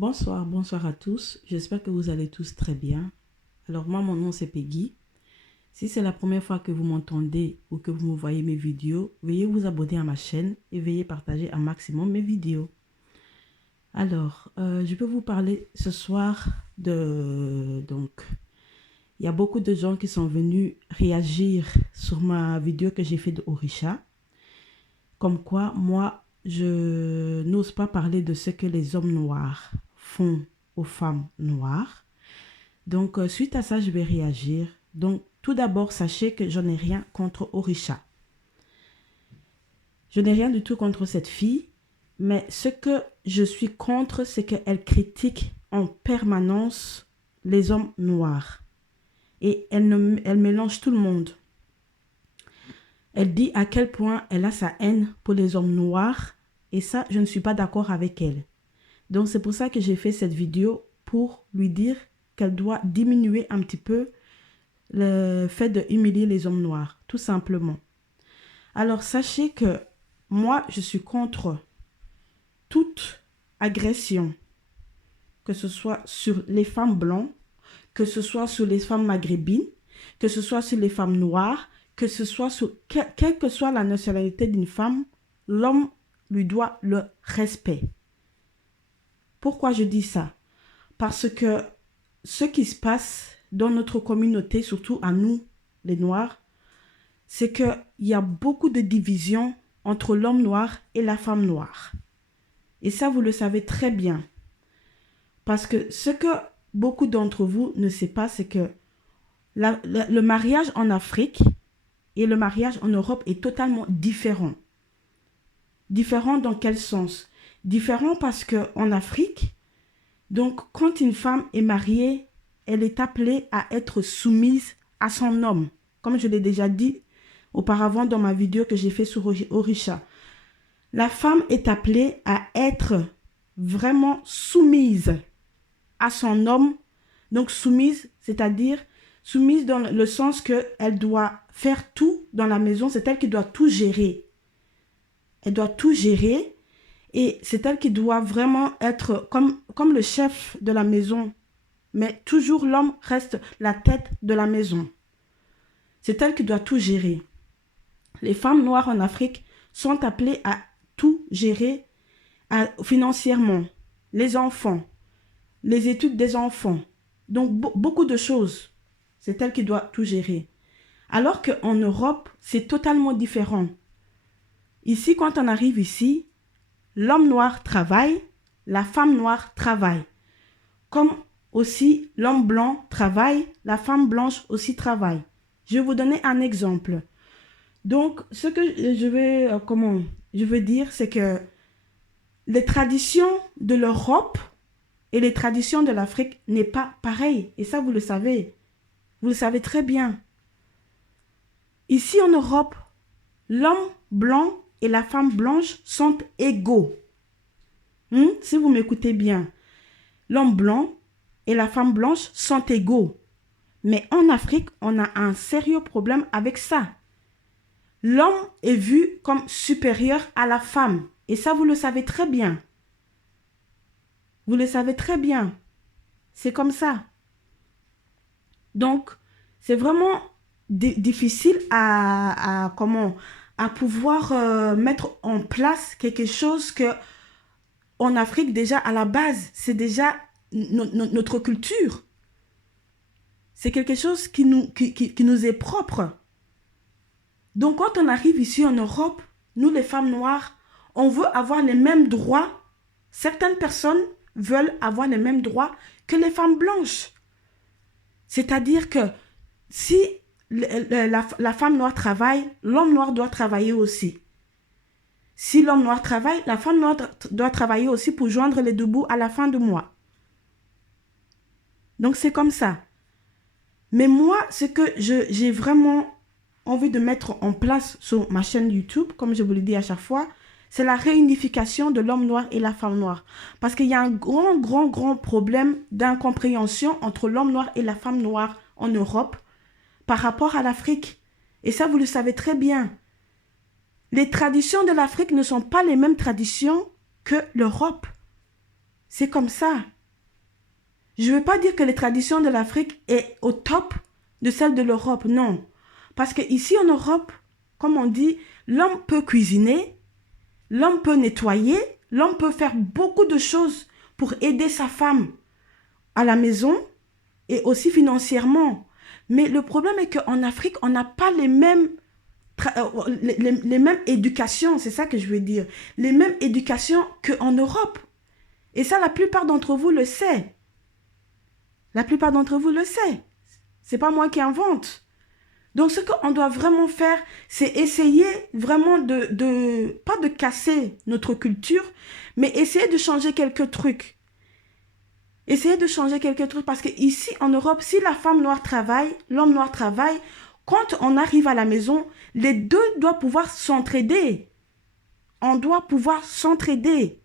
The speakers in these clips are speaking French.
Bonsoir à tous. J'espère que vous allez tous très bien. Alors moi, mon nom c'est Peggy. Si c'est la première fois que vous m'entendez ou que vous me voyez mes vidéos, veuillez vous abonner à ma chaîne et veuillez partager un maximum mes vidéos. Alors, je peux vous parler ce soir de... il y a beaucoup de gens qui sont venus réagir sur ma vidéo que j'ai faite de Orisha. Comme quoi, moi, je n'ose pas parler de ce que les hommes noirs font aux femmes noires. Donc, suite à ça, je vais réagir. Donc, tout d'abord, sachez que je n'ai rien contre Orisha. Je n'ai rien du tout contre cette fille, mais ce que je suis contre, c'est qu'elle critique en permanence les hommes noirs. Et elle mélange tout le monde. Elle dit à quel point elle a sa haine pour les hommes noirs. Et ça, je ne suis pas d'accord avec elle. Donc, c'est pour ça que j'ai fait cette vidéo pour lui dire qu'elle doit diminuer un petit peu le fait de humilier les hommes noirs, tout simplement. Alors, sachez que moi, je suis contre toute agression, que ce soit sur les femmes blanches, que ce soit sur les femmes maghrébines, que ce soit sur les femmes noires, que ce soit sur quelle que soit la nationalité d'une femme, l'homme lui doit le respect. Pourquoi je dis ça? Parce que ce qui se passe dans notre communauté, surtout à nous, les Noirs, c'est qu'il y a beaucoup de divisions entre l'homme noir et la femme noire. Et ça, vous le savez très bien. Parce que ce que beaucoup d'entre vous ne savent pas, c'est que le mariage en Afrique et le mariage en Europe est totalement différent. Différent dans quel sens? Différent parce qu'en Afrique, donc quand une femme est mariée, elle est appelée à être soumise à son homme. Comme je l'ai déjà dit auparavant dans ma vidéo que j'ai fait sur Orisha. La femme est appelée à être vraiment soumise à son homme. Donc soumise, c'est-à-dire soumise dans le sens qu'elle doit faire tout dans la maison. C'est elle qui doit tout gérer. Elle doit tout gérer. Et c'est elle qui doit vraiment être comme le chef de la maison. Mais toujours l'homme reste la tête de la maison. C'est elle qui doit tout gérer. Les femmes noires en Afrique sont appelées à tout gérer financièrement. Les enfants, les études des enfants. Donc beaucoup de choses. C'est elle qui doit tout gérer. Alors qu'en Europe, c'est totalement différent. Ici, quand on arrive ici, l'homme noir travaille, la femme noire travaille. Comme aussi l'homme blanc travaille, la femme blanche aussi travaille. Je vais vous donner un exemple. Donc, ce que je veux dire, c'est que les traditions de l'Europe et les traditions de l'Afrique n'est pas pareil. Et ça, vous le savez. Vous le savez très bien. Ici en Europe, l'homme blanc et la femme blanche sont égaux. Si vous m'écoutez bien, l'homme blanc et la femme blanche sont égaux. Mais en Afrique, on a un sérieux problème avec ça. L'homme est vu comme supérieur à la femme. Et ça, vous le savez très bien. Vous le savez très bien. C'est comme ça. Donc, c'est vraiment difficile à pouvoir mettre en place quelque chose que en Afrique, déjà, à la base, c'est déjà notre culture. C'est quelque chose qui nous est propre. Donc, quand on arrive ici en Europe, nous, les femmes noires, on veut avoir les mêmes droits. Certaines personnes veulent avoir les mêmes droits que les femmes blanches. C'est-à-dire que si la femme noire travaille, l'homme noir doit travailler aussi. Si l'homme noir travaille, la femme noire doit travailler aussi pour joindre les deux bouts à la fin du mois. Donc, c'est comme ça. Mais moi, ce que j'ai vraiment envie de mettre en place sur ma chaîne YouTube, comme je vous le dis à chaque fois, c'est la réunification de l'homme noir et la femme noire. Parce qu'il y a un grand problème d'incompréhension entre l'homme noir et la femme noire en Europe par rapport à l'Afrique. Et ça, vous le savez très bien. Les traditions de l'Afrique ne sont pas les mêmes traditions que l'Europe. C'est comme ça. Je ne veux pas dire que les traditions de l'Afrique est au top de celles de l'Europe, non. Parce qu'ici en Europe, comme on dit, l'homme peut cuisiner, l'homme peut nettoyer, l'homme peut faire beaucoup de choses pour aider sa femme à la maison et aussi financièrement. Mais le problème est qu'en Afrique, on n'a pas les mêmes éducations, c'est ça que je veux dire. Les mêmes éducations qu'en Europe. Et ça, la plupart d'entre vous le savent. La plupart d'entre vous le savent. C'est pas moi qui invente. Donc, ce qu'on doit vraiment faire, c'est essayer vraiment pas de casser notre culture, mais essayer de changer quelques trucs. Essayer de changer quelques trucs parce qu'ici, en Europe, si la femme noire travaille, l'homme noir travaille, quand on arrive à la maison, les deux doivent pouvoir s'entraider. On doit pouvoir s'entraider.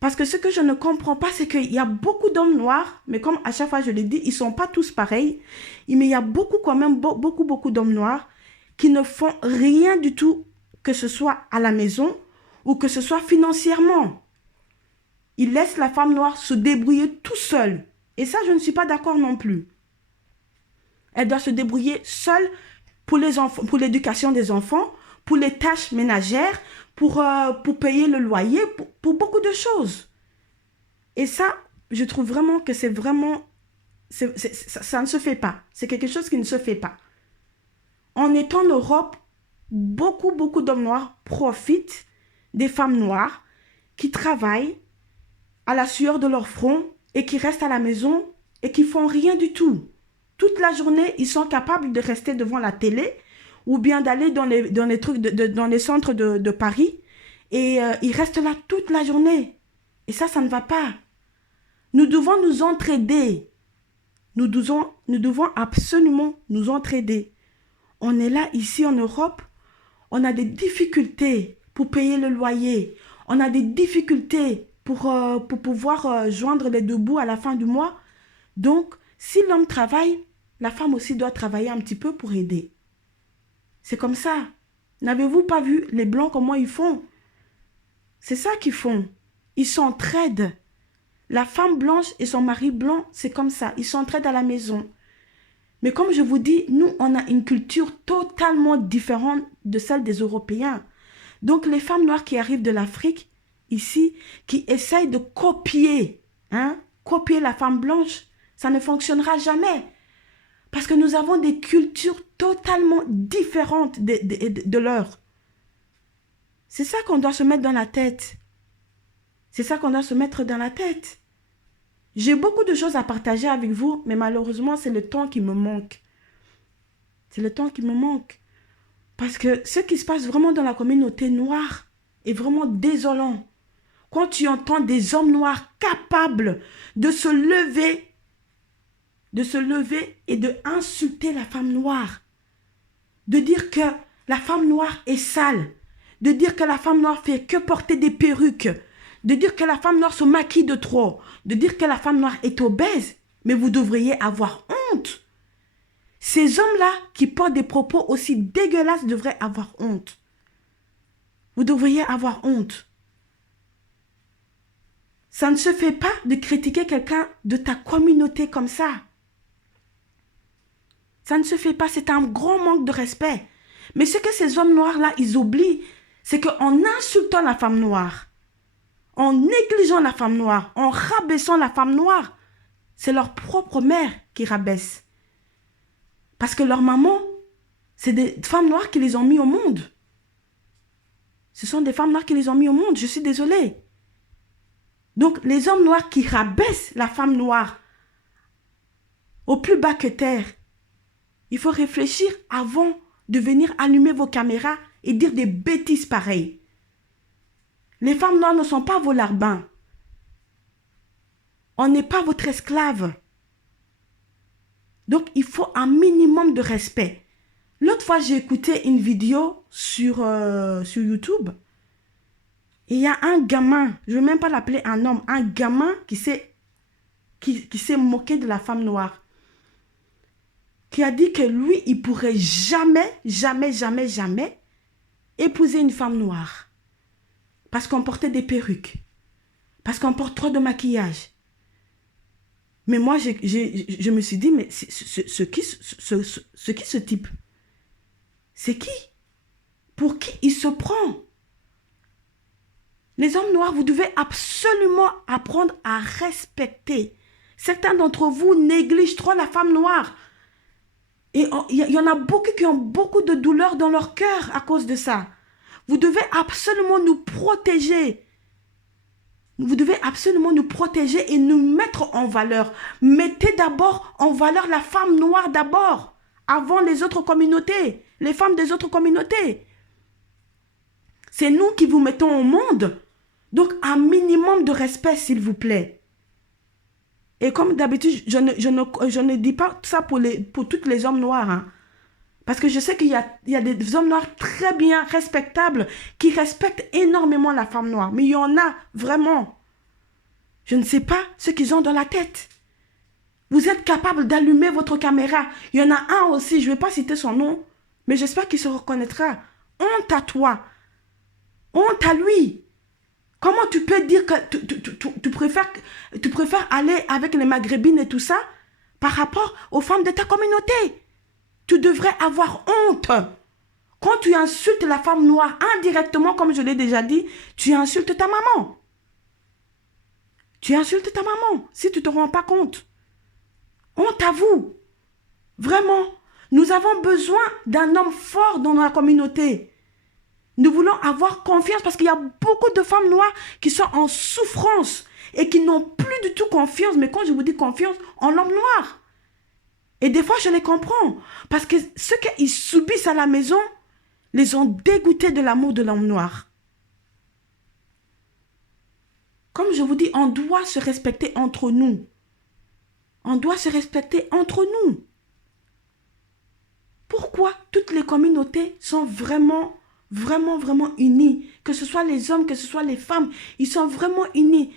Parce que ce que je ne comprends pas, c'est qu'il y a beaucoup d'hommes noirs, mais comme à chaque fois je l'ai dit, ils ne sont pas tous pareils, mais il y a beaucoup quand même, beaucoup d'hommes noirs qui ne font rien du tout, que ce soit à la maison ou que ce soit financièrement. Ils laissent la femme noire se débrouiller tout seule. Et ça, je ne suis pas d'accord non plus. Elle doit se débrouiller seule pour les enfants, pour l'éducation des enfants, pour les tâches ménagères, pour payer le loyer, pour beaucoup de choses. Et ça, je trouve vraiment que c'est vraiment... ça ne se fait pas. C'est quelque chose qui ne se fait pas. En étant en Europe, beaucoup d'hommes noirs profitent des femmes noires qui travaillent à la sueur de leur front et qui restent à la maison et qui font rien du tout. Toute la journée, ils sont capables de rester devant la télé ou bien d'aller dans les trucs dans les centres de Paris et ils restent là toute la journée. Et ça ne va pas. Nous devons nous entraider. Nous devons absolument nous entraider. On est là, ici en Europe, on a des difficultés pour payer le loyer. On a des difficultés pour pouvoir joindre les deux bouts à la fin du mois. Donc, si l'homme travaille, la femme aussi doit travailler un petit peu pour aider. C'est comme ça. N'avez-vous pas vu les Blancs, comment ils font? C'est ça qu'ils font. Ils s'entraident. La femme blanche et son mari blanc, c'est comme ça. Ils s'entraident à la maison. Mais comme je vous dis, nous, on a une culture totalement différente de celle des Européens. Donc, les femmes noires qui arrivent de l'Afrique, ici, qui essayent de copier la femme blanche, ça ne fonctionnera jamais. Parce que nous avons des cultures totalement différentes de leurs. C'est ça qu'on doit se mettre dans la tête. C'est ça qu'on doit se mettre dans la tête. J'ai beaucoup de choses à partager avec vous, mais malheureusement, c'est le temps qui me manque. C'est le temps qui me manque. Parce que ce qui se passe vraiment dans la communauté noire est vraiment désolant. Quand tu entends des hommes noirs capables de se lever et de insulter la femme noire, de dire que la femme noire est sale, de dire que la femme noire fait que porter des perruques, de dire que la femme noire se maquille de trop, de dire que la femme noire est obèse, mais vous devriez avoir honte. Ces hommes-là qui portent des propos aussi dégueulasses devraient avoir honte. Vous devriez avoir honte. Ça ne se fait pas de critiquer quelqu'un de ta communauté comme ça. Ça ne se fait pas, c'est un grand manque de respect. Mais ce que ces hommes noirs-là, ils oublient, c'est qu'en insultant la femme noire, en négligeant la femme noire, en rabaissant la femme noire, c'est leur propre mère qui rabaisse. Parce que leur maman, c'est des femmes noires qui les ont mis au monde. Ce sont des femmes noires qui les ont mis au monde, je suis désolée. Donc, les hommes noirs qui rabaissent la femme noire au plus bas que terre, il faut réfléchir avant de venir allumer vos caméras et dire des bêtises pareilles. Les femmes noires ne sont pas vos larbins. On n'est pas votre esclave. Donc, il faut un minimum de respect. L'autre fois, j'ai écouté une vidéo sur YouTube. Et il y a un gamin, je ne vais même pas l'appeler un homme, un gamin qui s'est moqué de la femme noire. Qui a dit que lui, il ne pourrait jamais épouser une femme noire. Parce qu'on portait des perruques. Parce qu'on porte trop de maquillage. Mais moi, je me suis dit, mais ce qui ce type? C'est qui? Pour qui il se prend? Les hommes noirs, vous devez absolument apprendre à respecter. Certains d'entre vous négligent trop la femme noire. Et il y en a beaucoup qui ont beaucoup de douleur dans leur cœur à cause de ça. Vous devez absolument nous protéger. Vous devez absolument nous protéger et nous mettre en valeur. Mettez d'abord en valeur la femme noire d'abord, avant les autres communautés, les femmes des autres communautés. C'est nous qui vous mettons au monde. Donc, un minimum de respect, s'il vous plaît. Et comme d'habitude, je ne dis pas ça pour tous les hommes noirs. Hein. Parce que je sais qu'il y a des hommes noirs très bien respectables qui respectent énormément la femme noire. Mais il y en a vraiment. Je ne sais pas ce qu'ils ont dans la tête. Vous êtes capable d'allumer votre caméra. Il y en a un aussi, je ne vais pas citer son nom, mais j'espère qu'il se reconnaîtra. Honte à toi. Honte à lui. Comment tu peux dire que tu préfères aller avec les maghrébines et tout ça par rapport aux femmes de ta communauté? Tu devrais avoir honte. Quand tu insultes la femme noire indirectement, comme je l'ai déjà dit, tu insultes ta maman. Tu insultes ta maman si tu ne te rends pas compte. Honte à vous. Vraiment, nous avons besoin d'un homme fort dans la communauté. Nous voulons avoir confiance parce qu'il y a beaucoup de femmes noires qui sont en souffrance et qui n'ont plus du tout confiance. Mais quand je vous dis confiance, en l'homme noir. Et des fois, je les comprends. Parce que ce qu'ils subissent à la maison les ont dégoûtés de l'amour de l'homme noir. Comme je vous dis, on doit se respecter entre nous. On doit se respecter entre nous. Pourquoi toutes les communautés sont vraiment unis? Que ce soit les hommes, que ce soit les femmes, ils sont vraiment unis.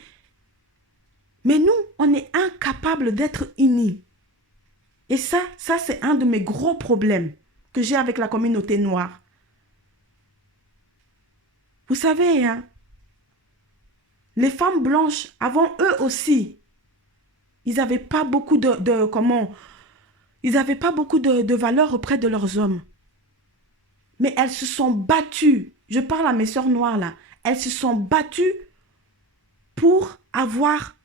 Mais nous, on est incapables d'être unis. Et ça c'est un de mes gros problèmes que j'ai avec la communauté noire. Vous savez, hein, les femmes blanches, avant eux aussi, ils n'avaient pas beaucoup ils n'avaient pas beaucoup de valeur auprès de leurs hommes. Mais elles se sont battues. Je parle à mes sœurs noires là. Elles se sont battues pour avoir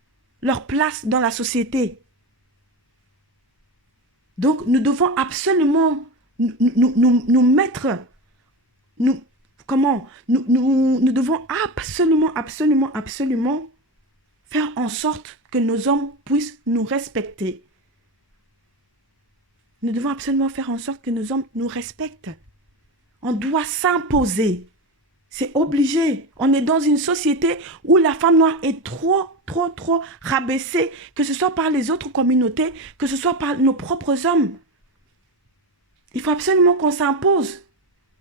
leur place dans la société. Donc, nous devons absolument nous mettre... Nous devons absolument faire en sorte que nos hommes puissent nous respecter. Nous devons absolument faire en sorte que nos hommes nous respectent. On doit s'imposer. C'est obligé. On est dans une société où la femme noire est trop rabaissée, que ce soit par les autres communautés, que ce soit par nos propres hommes. Il faut absolument qu'on s'impose.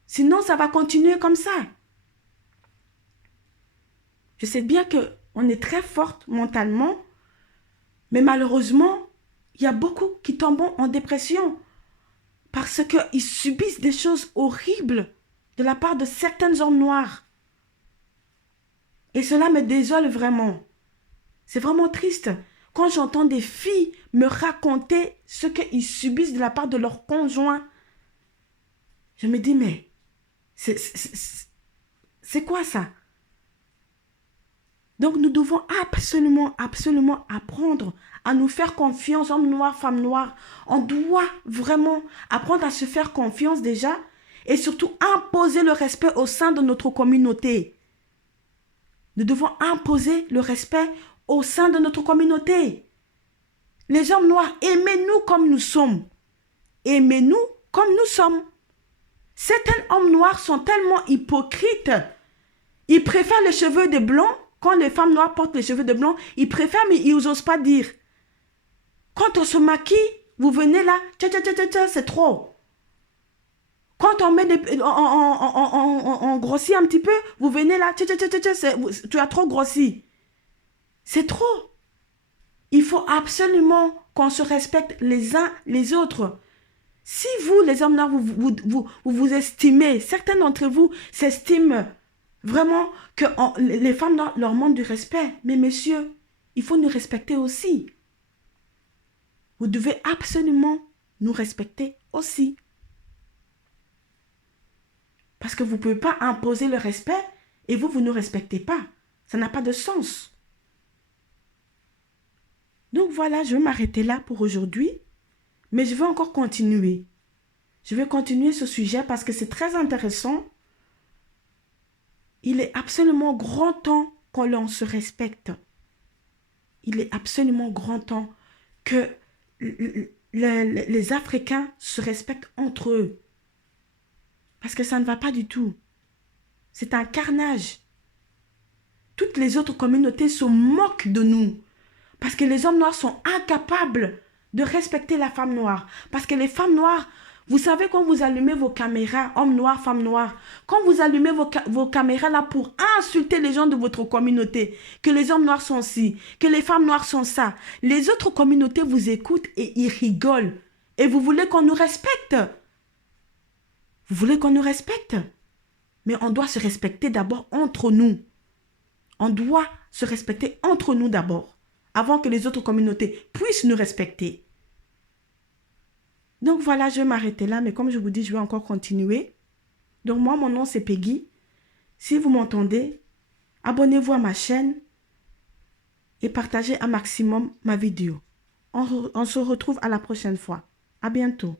Sinon, ça va continuer comme ça. Je sais bien qu'on est très forte mentalement, mais malheureusement, il y a beaucoup qui tombent en dépression parce qu'ils subissent des choses horribles de la part de certains hommes noirs. Et cela me désole vraiment. C'est vraiment triste quand j'entends des filles me raconter ce qu'ils subissent de la part de leurs conjoints. Je me dis, mais c'est quoi ça? Donc nous devons absolument apprendre à nous faire confiance, hommes noirs, femmes noires. On doit vraiment apprendre à se faire confiance déjà et surtout imposer le respect au sein de notre communauté. Nous devons imposer le respect au sein de notre communauté. Les hommes noirs, aimez-nous comme nous sommes. Aimez-nous comme nous sommes. Certains hommes noirs sont tellement hypocrites. Ils préfèrent les cheveux des blancs. Quand les femmes noires portent les cheveux de blanc, ils préfèrent, mais ils n'osent pas dire. Quand on se maquille, vous venez là, c'est trop. Quand on met on grossit un petit peu, vous venez là, tu as trop grossi. C'est trop. Il faut absolument qu'on se respecte les uns les autres. Si vous, les hommes noirs, vous estimez, certains d'entre vous s'estiment Vraiment, que les femmes leur manquent du respect. Mais messieurs, il faut nous respecter aussi. Vous devez absolument nous respecter aussi. Parce que vous ne pouvez pas imposer le respect et vous ne respectez pas. Ça n'a pas de sens. Donc voilà, je vais m'arrêter là pour aujourd'hui. Mais je vais encore continuer. Je vais continuer ce sujet parce que c'est très intéressant. Il est absolument grand temps que l'on se respecte. Il est absolument grand temps que les Africains se respectent entre eux. Parce que ça ne va pas du tout. C'est un carnage. Toutes les autres communautés se moquent de nous. Parce que les hommes noirs sont incapables de respecter la femme noire. Parce que les femmes noires, vous savez quand vous allumez vos caméras, hommes noirs, femmes noires, quand vous allumez vos caméras là pour insulter les gens de votre communauté, que les hommes noirs sont ci, que les femmes noires sont ça, les autres communautés vous écoutent et ils rigolent. Et vous voulez qu'on nous respecte. Vous voulez qu'on nous respecte. Mais on doit se respecter d'abord entre nous. On doit se respecter entre nous d'abord, avant que les autres communautés puissent nous respecter. Donc voilà, je vais m'arrêter là, mais comme je vous dis, je vais encore continuer. Donc moi, mon nom c'est Peggy. Si vous m'entendez, abonnez-vous à ma chaîne et partagez un maximum ma vidéo. On se retrouve à la prochaine fois. À bientôt.